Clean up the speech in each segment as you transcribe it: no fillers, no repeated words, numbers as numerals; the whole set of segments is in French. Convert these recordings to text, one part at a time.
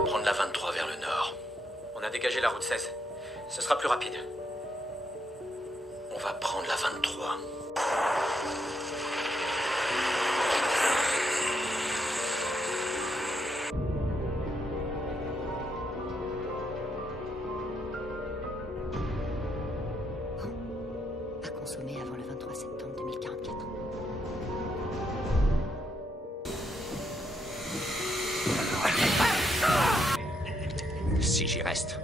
va prendre la 23 vers le nord. On a dégagé la route 16. Ce sera plus rapide. On va prendre la 23. À consommer avant le 23 septembre 2044. Si j'y reste,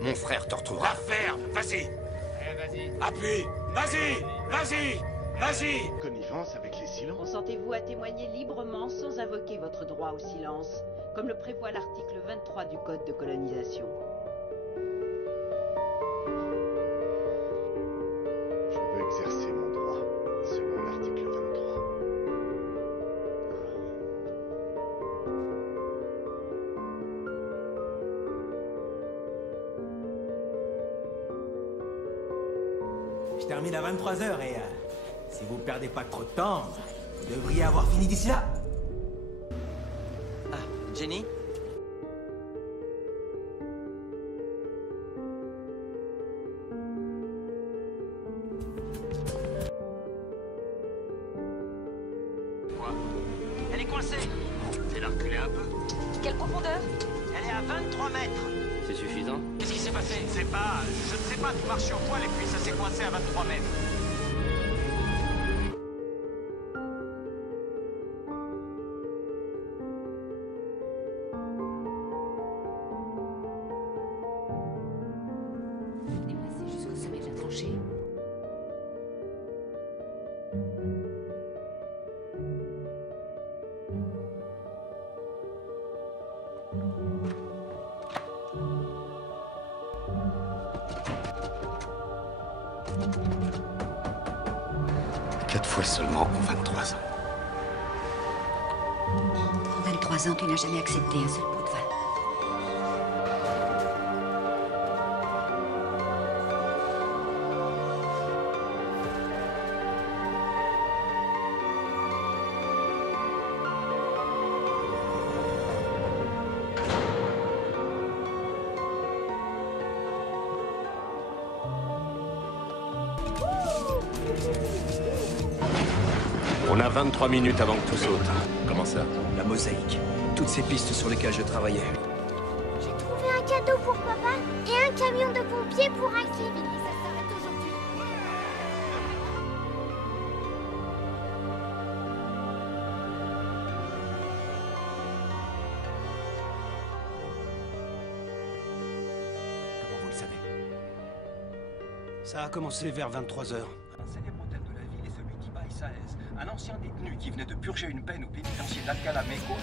mon frère te retrouvera. La ferme, vas-y. Vas-y. Appuie. Vas-y. Vas-y. Vas-y. Connivence avec les silences. Consentez-vous à témoigner librement sans invoquer votre droit au silence, comme le prévoit l'article 23 du Code de colonisation. Je veux exercer mon droit, selon l'article 23. Je termine à 23 h et si vous perdez pas trop de temps, vous devriez avoir fini d'ici là. Ah, Jenny? Quoi? Elle est coincée. Elle a reculé un peu. Quelle profondeur? Elle est à 23 mètres. C'est suffisant? Qu'est-ce qui s'est passé? Je ne sais pas. Je ne sais pas. Tu marches sur poil et puis ça s'est coincé à 23 mètres. Déplacer jusqu'au sommet de la tranchée. Quatre fois seulement en 23 ans. En 23 ans, tu n'as jamais accepté un seul bout de vin. On a 23 minutes avant que tout saute. Comment ça? La mosaïque. Toutes ces pistes sur lesquelles je travaillais. J'ai trouvé un cadeau pour papa et un camion de pompiers pour Aki. Ça s'arrête aujourd'hui. Comment vous le savez? Ça a commencé vers 23 h. Un célèbre hôtel de la ville est celui d'Ibai Saez, un ancien détenu qui venait de purger une peine au pénitencier d'Alcalá Meco.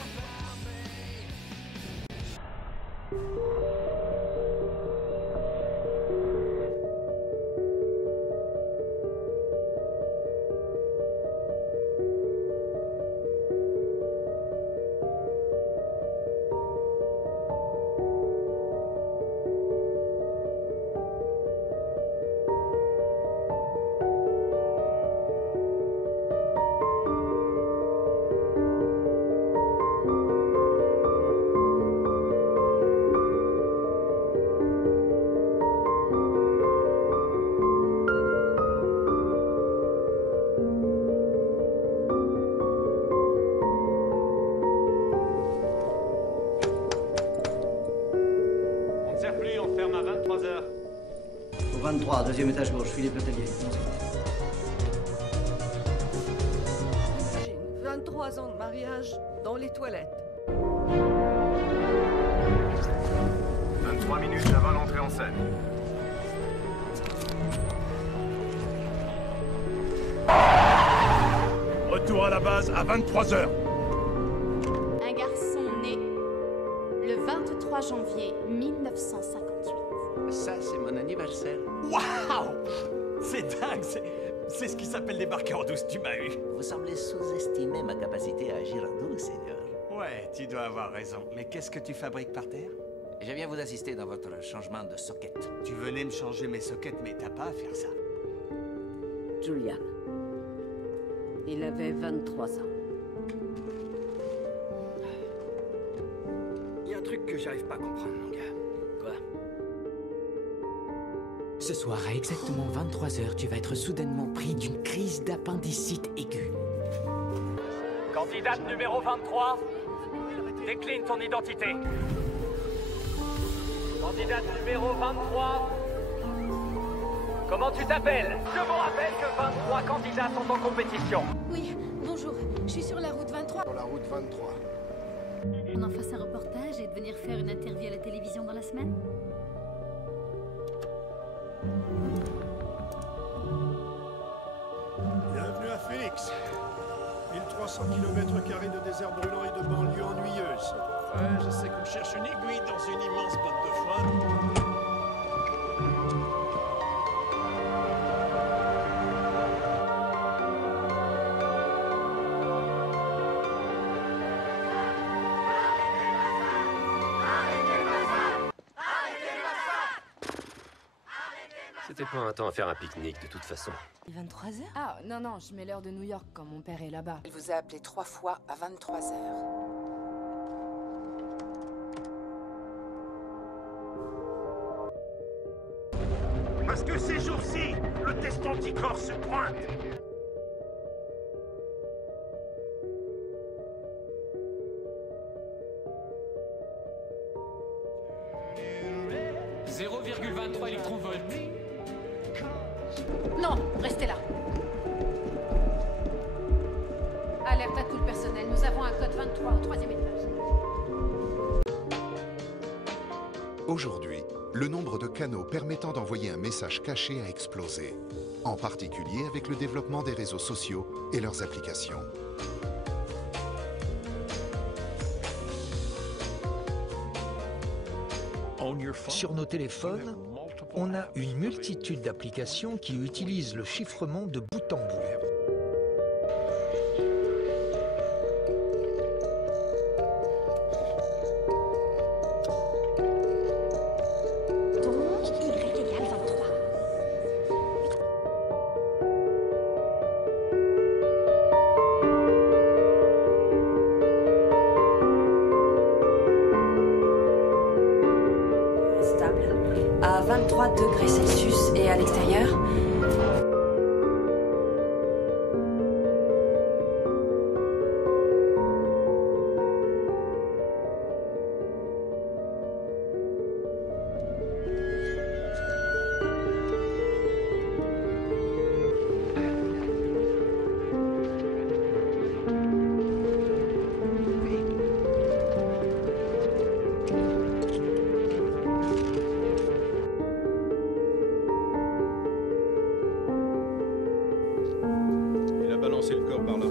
On ne sert plus, on ferme à 23 h. Au 23, deuxième étage gauche, Philippe Letellier. J'ai 23 ans de mariage dans les toilettes. 23 minutes avant l'entrée en scène. Retour à la base à 23 h. Un garçon né le 23 janvier 1958. Ça, c'est mon anniversaire. Waouh! C'est dingue, c'est ce qui s'appelle débarquer en douce, tu m'as eu. Vous semblez sous-estimer ma capacité à agir en douce, Seigneur. Ouais, tu dois avoir raison. Mais qu'est-ce que tu fabriques par terre? Je viens vous assister dans votre changement de socket. Tu venais me changer mes sockets, mais t'as pas à faire ça. Julian. Il avait 23 ans. Il y a un truc que j'arrive pas à comprendre, mon gars. Quoi? Ce soir, à exactement 23h, tu vas être soudainement pris d'une crise d'appendicite aiguë. Candidate numéro 23, décline ton identité. Candidate numéro 23, comment tu t'appelles? Je vous rappelle que 23 candidats sont en compétition. Oui, bonjour, je suis sur la route 23. Sur la route 23. On en fasse un reportage et de venir faire une interview à la télévision dans la semaine? Bienvenue à Phoenix. 1300 km² de désert brûlant et de banlieues ennuyeuses. Ouais, je sais qu'on cherche une aiguille dans une immense botte de foin. C'était pas un temps à faire un pique-nique de toute façon. 23h? Ah, non, non, je mets l'heure de New York quand mon père est là-bas. Il vous a appelé 3 fois à 23h. Parce que ces jours-ci, le test anticorps se pointe. électronvolts. Non, restez là. Alerte à tout le personnel, nous avons un code 23 au 3e étage. Aujourd'hui, le nombre de canaux permettant d'envoyer un message caché a explosé, en particulier avec le développement des réseaux sociaux et leurs applications. Sur nos téléphones, on a une multitude d'applications qui utilisent le chiffrement de bout en bout. À 23 degrés Celsius et à l'extérieur. Balancer le corps par là.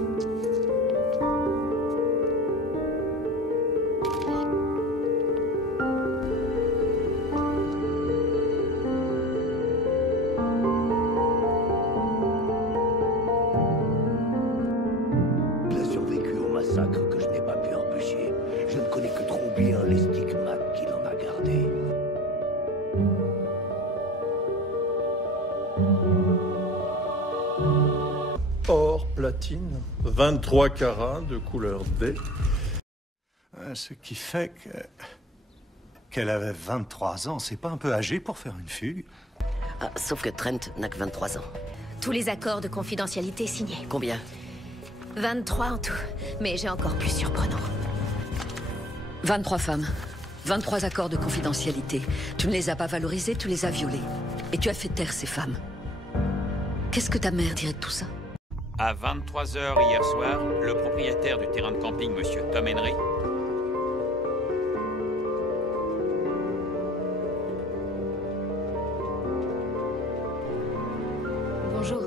Il a survécu au massacre que je n'ai pas pu empêcher. Je ne connais que trop bien les stigmates qu'il en a gardés. Or, platine, 23 carats de couleur D. Ce qui fait qu'elle avait 23 ans. C'est pas un peu âgé pour faire une fugue? Ah, sauf que Trent n'a que 23 ans. Tous les accords de confidentialité signés. Combien? 23 en tout, mais j'ai encore plus surprenant. 23 femmes, 23 accords de confidentialité. Tu ne les as pas valorisés, tu les as violés. Et tu as fait taire ces femmes. Qu'est-ce que ta mère dirait de tout ça? À 23h hier soir, le propriétaire du terrain de camping, monsieur Tom Henry, Bonjour.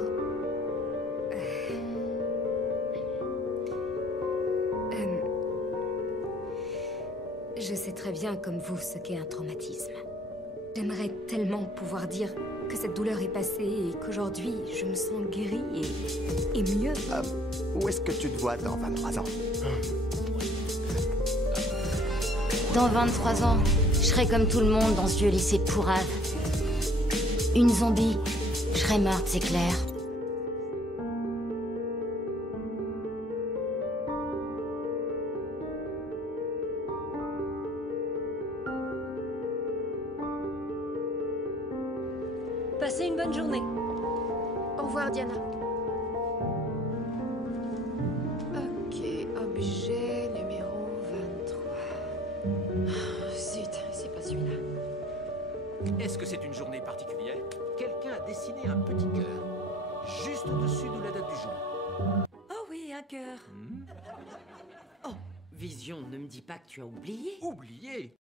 Je sais très bien, comme vous, ce qu'est un traumatisme. J'aimerais tellement pouvoir dire que cette douleur est passée et qu'aujourd'hui, je me sens guérie et mieux. Où est-ce que tu te vois dans 23 ans? Dans 23 ans, je serai comme tout le monde dans ce vieux lycée pourrave. Une zombie. Je serai morte, c'est clair. une bonne journée. Au revoir, Diana. Ok, objet numéro 23. Zut, c'est pas celui-là. Est-ce que c'est une journée particulière? Quelqu'un a dessiné un petit cœur, juste au-dessus de la date du jour. Oh oui, un cœur. Oh, Vision, ne me dis pas que tu as oublié. Oublié?